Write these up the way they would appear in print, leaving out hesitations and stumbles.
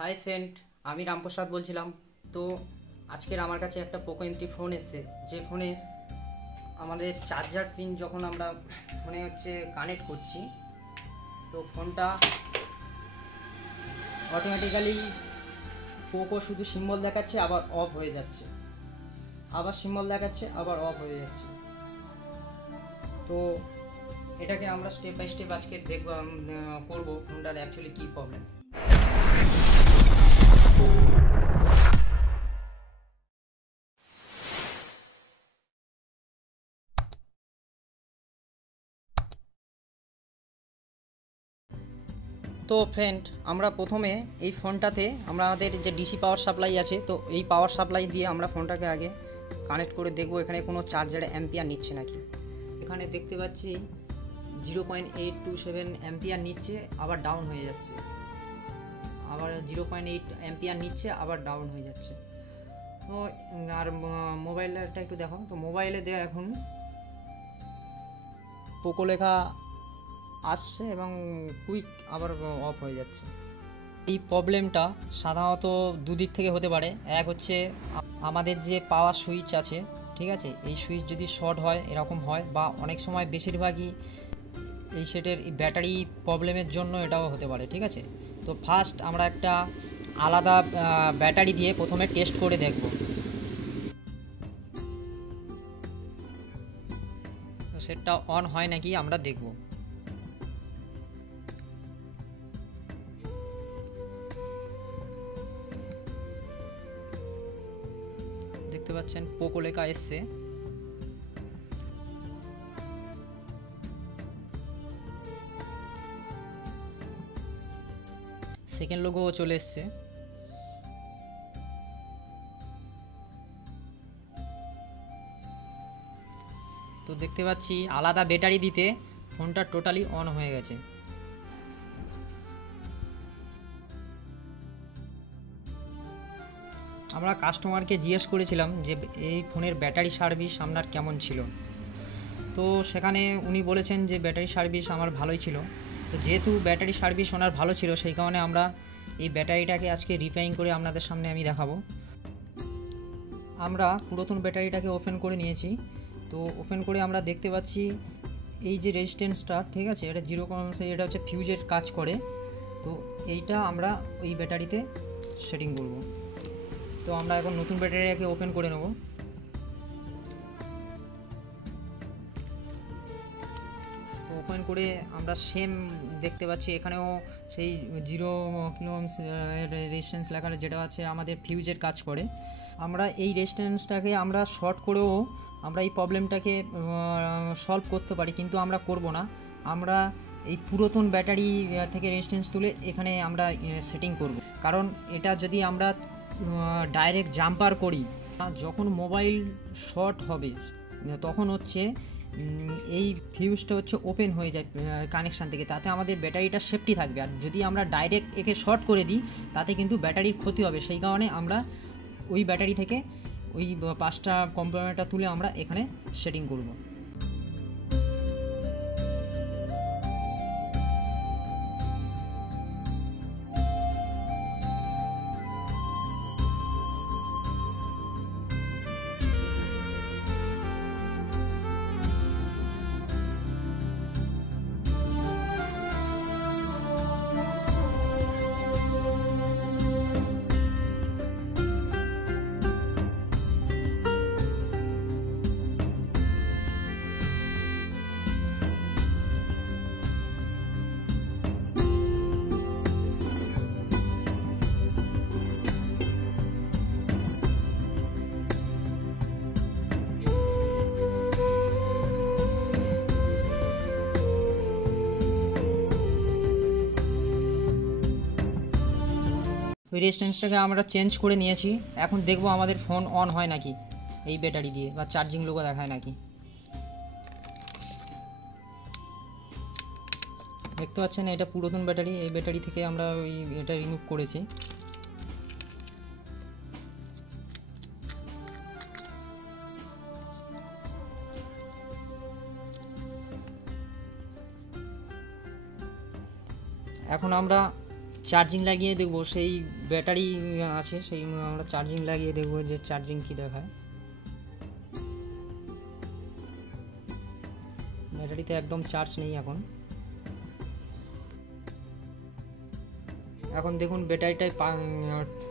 Hi friend, আমি রামপ্রসাদ বলছিলাম। তো আজকের আমার কাছে একটা পোকো M3 ফোন এসেছে, যে ফোনে আমাদের চার্জার পিন যখন আমরা ফোনে কানেক্ট করছি, তো ফোনটা অটোমেটিক্যালি পোকো শুধু সিম্বল দেখাচ্ছে, আবার অফ হয়ে যাচ্ছে, আবার সিম্বল দেখাচ্ছে, আবার অফ হয়ে যাচ্ছে। তো এটাকে আমরা স্টেপ বাই স্টেপ আজকে করবো ফোনটার অ্যাকচুয়ালি কী প্রবলেম। তো ফ্রেন্ড, আমরা প্রথমে এই ফোনটাতে আমাদের যে ডিসি পাওয়ার সাপ্লাই আছে, তো এই পাওয়ার সাপ্লাই দিয়ে আমরা ফোনটাকে আগে কানেক্ট করে দেখব এখানে কোনো চার্জারে অ্যাম্পিয়ার নিচ্ছে নাকি। এখানে দেখতে পাচ্ছি 0.827 অ্যাম্পিয়ার নিচ্ছে, আবার ডাউন হয়ে যাচ্ছে, আবার 0.8 অ্যাম্পিয়ার নিচ্ছে, আবার ডাউন হয়ে যাচ্ছে। তো আর মোবাইলটা একটু দেখো, তো মোবাইলে এখন পোকো লেখা আসছে এবং কুইক আবার অফ হয়ে যাচ্ছে। এই প্রবলেমটা সাধারণত দুদিক থেকে হতে পারে। এক হচ্ছে আমাদের যে পাওয়ার সুইচ আছে, ঠিক আছে, এই সুইচ যদি শর্ট হয় এরকম হয়, বা অনেক সময় বেশিরভাগই এই সেটের ব্যাটারি প্রবলেমের জন্য এটাও হতে পারে, ঠিক আছে। তো ফার্স্ট আমরা একটা আলাদা ব্যাটারি দিয়ে প্রথমে টেস্ট করে দেখব। তো সেটটা অন হয় নাকি আমরা দেখব। দেখতে পাচ্ছেন পোকো লেখা এসছে। সেকেন্ড লোগো চলে এসছে। তো দেখতে পাচ্ছি আলাদা ব্যাটারি দিতে ফোনটা টোটালি অন হয়ে গেছে। আমরা কাস্টমারকে জিজ্ঞেস করেছিলাম যে এই ফোনের ব্যাটারি সার্ভিস আপনার কেমন ছিল। তো সেখানে উনি বলেছেন যে ব্যাটারি সার্ভিস আমার ভালোই ছিল। তো যেহেতু ব্যাটারি সার্ভিস ওনার ভালো ছিল, সেই কারণে আমরা এই ব্যাটারিটাকে আজকে রিপেয়ারিং করে আপনাদের সামনে আমি দেখাবো। আমরা পুরাতন ব্যাটারিটাকে ওপেন করে নিয়েছি। তো ওপেন করে আমরা দেখতে পাচ্ছি এই যে রেজিস্ট্যান্সটা, ঠিক আছে, এটা 0.6, এটা হচ্ছে ফিউজের কাজ করে। তো এইটা আমরা এই ব্যাটারিতে সেটিং করব। তো আমরা এখন নতুন ব্যাটারিটাকে ওপেন করে নেব। তো ওপেন করে আমরা সেম দেখতে পাচ্ছি এখানেও সেই 0 ওহমস রেজিস্ট্যান্স লেখা যেটা আছে আমাদের ফিউজের কাজ করে। আমরা এই রেজিস্ট্যান্সটাকে আমরা শর্ট করেও আমরা এই প্রবলেমটাকে সলভ করতে পারি, কিন্তু আমরা করব না। আমরা এই পুরাতন ব্যাটারি থেকে রেজিস্ট্যান্স তুলে এখানে আমরা সেটিং করব। কারণ এটা যদি আমরা ডাইরেক্ট জাম্পার করি, যখন মোবাইল শর্ট হবে তখন এই ফিউজটা ওপেন হয়ে যায় কানেকশান থেকে, তাতে আমাদের ব্যাটারিটা সেফটি থাকবে। আর যদি আমরা ডাইরেক্ট একে শর্ট করে দিই তাতে কিন্তু ব্যাটারির ক্ষতি হবে। সেই কারণে আমরা ওই ব্যাটারি থেকে ওই 5টা কম্পোনেন্টটা তুলে আমরা এখানে সেটিং করব। ওই রেজিস্ট্যান্সটাকে আমরা চেঞ্জ করে নিয়েছি। এখন দেখব আমাদের ফোন অন হয় নাকি এই ব্যাটারি দিয়ে, বা চার্জিং লোগো দেখায় নাকি। দেখতে পাচ্ছেন এটা পুরাতন ব্যাটারি, এই ব্যাটারি থেকে আমরা এটা রিমুভ করেছি। এখন আমরা চার্জিং লাগিয়ে দেখবো, সেই ব্যাটারি আছে, সেই আমরা চার্জিং লাগিয়ে দেখবো যে চার্জিং কি দেখায়। ব্যাটারিতে একদম চার্জ নেই এখন দেখুন ব্যাটারিটায়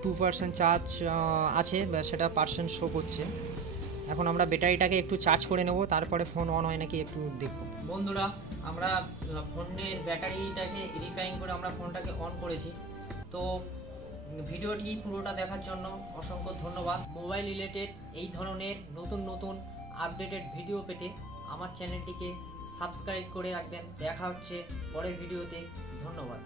2% চার্জ আছে, সেটা পার্সেন্ট শো করছে। এখন আমরা ব্যাটারিটাকে একটু চার্জ করে নেব, তারপরে ফোন অন হয় নাকি একটু দেখব। বন্ধুরা, আমরা ফোনের ব্যাটারিটাকে রিফাইন করে আমরা ফোনটাকে অন করেছি। তো ভিডিওটি পুরোটা দেখার জন্য অসংখ্য ধন্যবাদ। মোবাইল রিলেটেড এই ধরনের নতুন নতুন আপডেটেড ভিডিও পেতে আমার চ্যানেলটিকে সাবস্ক্রাইব করে রাখবেন। দেখা হচ্ছে পরের ভিডিওতে। ধন্যবাদ।